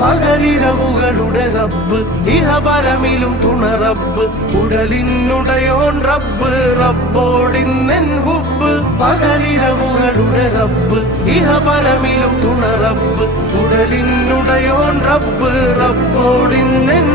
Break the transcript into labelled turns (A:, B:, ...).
A: പകലിരവുകളുടെ റബ്ബ് ഇഹപരമിലും തുണറബ്ബ് ഉടലിനുടയോൻ റബ്ബ് റബ്ബോടിന്നെൻ ഹുബ് പകലിരവുകളുടെ റബ്ബ് ഇഹപരമിലും തുണറബ്ബ് ഉടലിനുടയോൻ റബ്ബ് റബ്ബോടിന്നെൻ